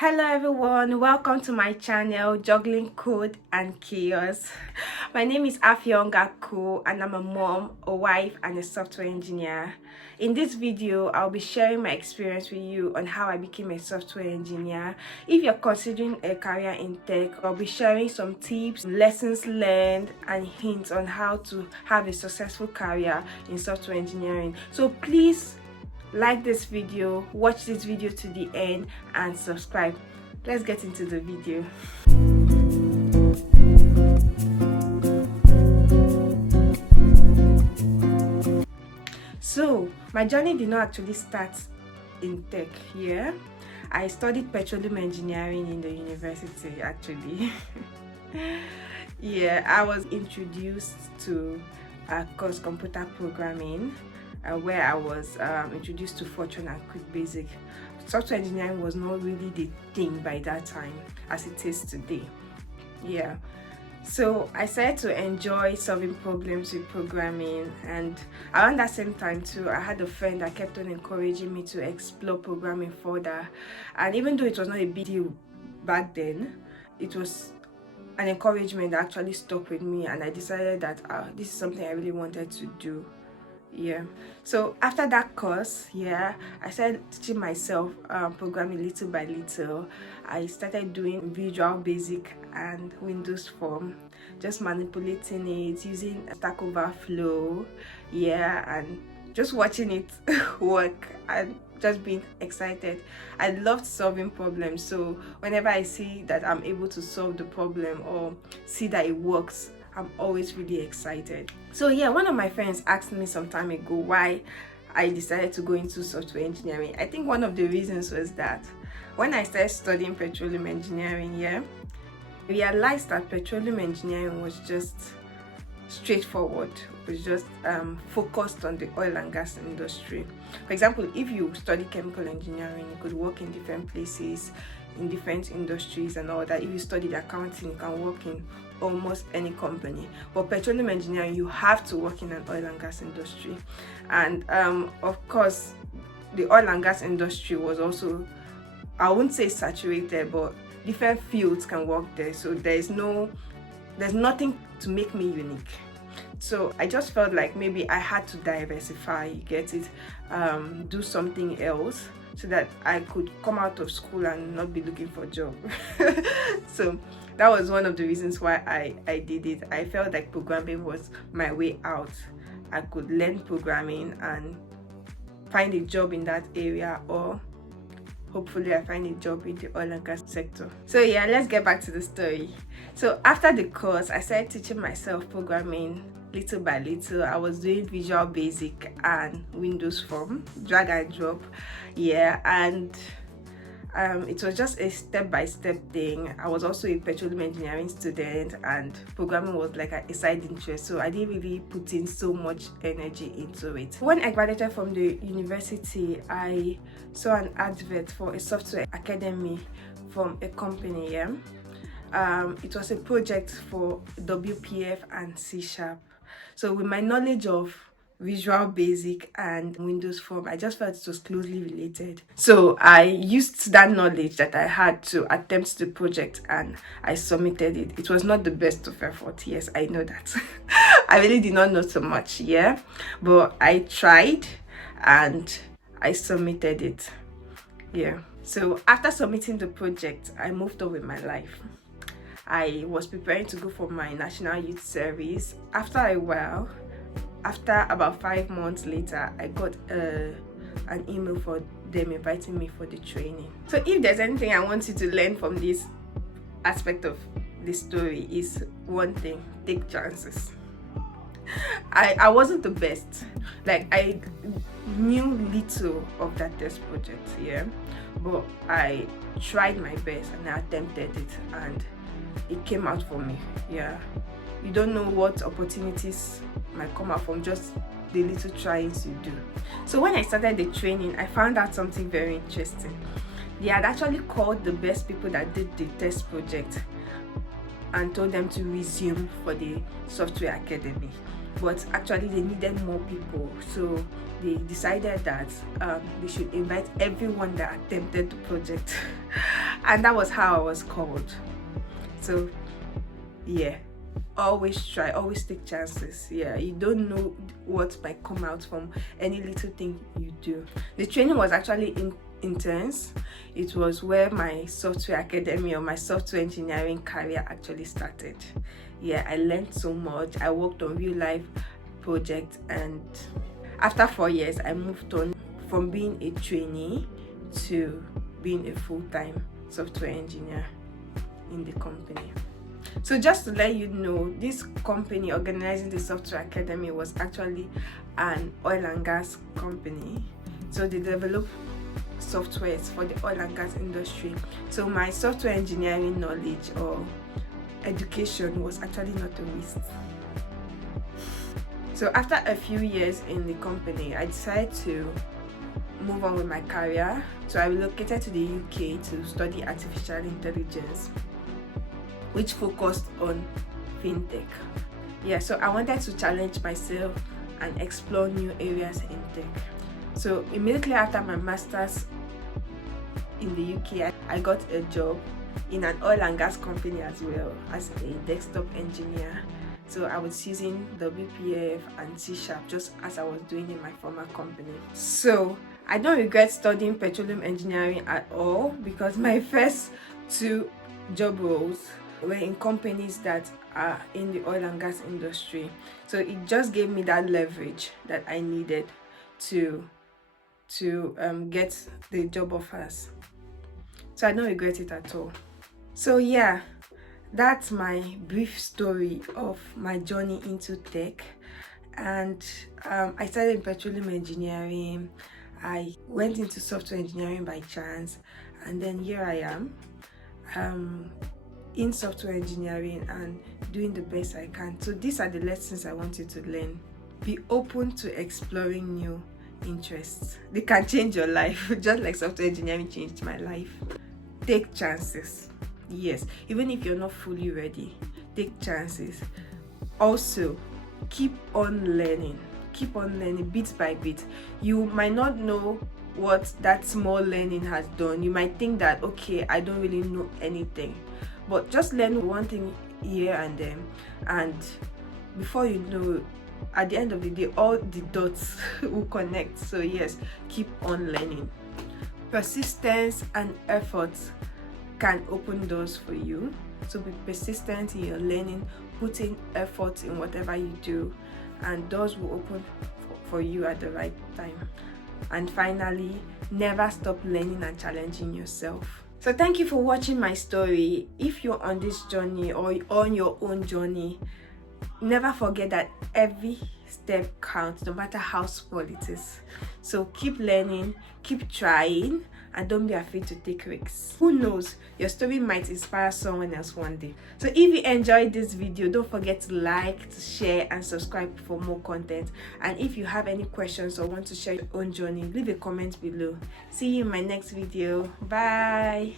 Hello everyone, welcome to my channel Juggling Code and Chaos. My name is Afionga Ko and I'm a mom, a wife and a software engineer. In this video, I'll be sharing my experience with you on how I became a software engineer. If you're considering a career in tech, I'll be sharing some tips, lessons learned and hints on how to have a successful career in software engineering. So please like this video, watch this video to the end and subscribe. Let's get into the video. So my journey did not actually start in tech. I studied petroleum engineering in the university actually. I was introduced to a course computer programming where I was introduced to Fortran and Quick Basic. Software engineering was not really the thing by that time as it is today. So I started to enjoy solving problems with programming, and around that same time too, I had a friend that kept on encouraging me to explore programming further. And even though it was not a big deal back then, it was an encouragement that actually stuck with me, and I decided that this is something I really wanted to do. So after that course, I started teaching myself programming little by little. I started doing Visual Basic and Windows Form, just manipulating it using Stack Overflow, and just watching it work and just being excited. I loved solving problems, so whenever I see that I'm able to solve the problem or see that it works, I'm always really excited. So one of my friends asked me some time ago why I decided to go into software engineering. I think one of the reasons was that when I started studying petroleum engineering, I realized that petroleum engineering was just straightforward. It was just focused on the oil and gas industry. For example, if you study chemical engineering, you could work in different places, in different industries and all that. If you studied accounting, you can work in almost any company. But petroleum engineering, you have to work in an oil and gas industry. And of course, the oil and gas industry was also, I wouldn't say saturated, but different fields can work there. So there's nothing to make me unique. So I just felt like maybe I had to diversify, you get it, do something else, so that I could come out of school and not be looking for a job. So that was one of the reasons why I did it. I felt like programming was my way out. I could learn programming and find a job in that area, or hopefully I find a job in the oil and gas sector. So let's get back to the story. So after the course, I started teaching myself programming little by little. I was doing Visual Basic and Windows Form, drag and drop, and it was just a step-by-step thing. I was also a petroleum engineering student, and programming was like a side interest, so I didn't really put in so much energy into it. When I graduated from the university, I saw an advert for a software academy from a company. It was a project for WPF and C#. So with my knowledge of Visual Basic and Windows Form, I just felt it was closely related. So I used that knowledge that I had to attempt the project, and I submitted it. It was not the best of effort, yes, I know that. I really did not know so much, but I tried and I submitted it. So after submitting the project, I moved on with my life. I was preparing to go for my National Youth Service. After a while, after about 5 months later, I got an email for them inviting me for the training. So if there's anything I want you to learn from this aspect of the story, is one thing: take chances. I wasn't the best. Like, I knew little of that test project, but I tried my best and I attempted it, and it came out for me. You don't know what opportunities might come out from just the little tryings you do. So when I started the training, I found out something very interesting. They had actually called the best people that did the test project and told them to resume for the software academy. but actually they needed more people, so they decided that they should invite everyone that attempted the project. And that was how I was called. So yeah, always try, always take chances. Yeah, you don't know what might come out from any little thing you do. The training was actually intense. It was where my software academy or my software engineering career actually started. Yeah, I learned so much. I worked on real life projects, and after 4 years I moved on from being a trainee to being a full-time software engineer in the company. So just to let you know, this company organizing the software academy was actually an oil and gas company. So they develop softwares for the oil and gas industry. So my software engineering knowledge or education was actually not a waste. So after a few years in the company, I decided to move on with my career. So I relocated to the UK to study artificial intelligence, which focused on fintech. Yeah, so I wanted to challenge myself and explore new areas in tech. So immediately after my master's in the UK, I got a job in an oil and gas company as well as a desktop engineer. So I was using WPF and C# just as I was doing in my former company. So I don't regret studying petroleum engineering at all, because my first 2 job roles were in companies that are in the oil and gas industry. So it just gave me that leverage that I needed to get the job offers. So I don't regret it at all. So yeah, that's my brief story of my journey into tech. And I started in petroleum engineering. I went into software engineering by chance, and then here I am in software engineering and doing the best I can. So these are the lessons I want you to learn. Be open to exploring new interests. They can change your life, just like software engineering changed my life. Take chances. Yes, even if you're not fully ready, take chances. Also, keep on learning bit by bit. You might not know what that small learning has done. You might think that, okay, I don't really know anything, but just learn one thing here and there, and before you know, at the end of the day, all the dots will connect. So yes, keep on learning. Persistence and effort can open doors for you. So be persistent in your learning, put in effort in whatever you do, and doors will open for you at the right time. And finally, never stop learning and challenging yourself. So thank you for watching my story. If you're on this journey or on your own journey, never forget that every step counts, no matter how small it is. So keep learning, keep trying, and don't be afraid to take risks. Who knows, your story might inspire someone else one day. So if you enjoyed this video, don't forget to like, to share, and subscribe for more content. And if you have any questions or want to share your own journey, leave a comment below. See you in my next video. Bye.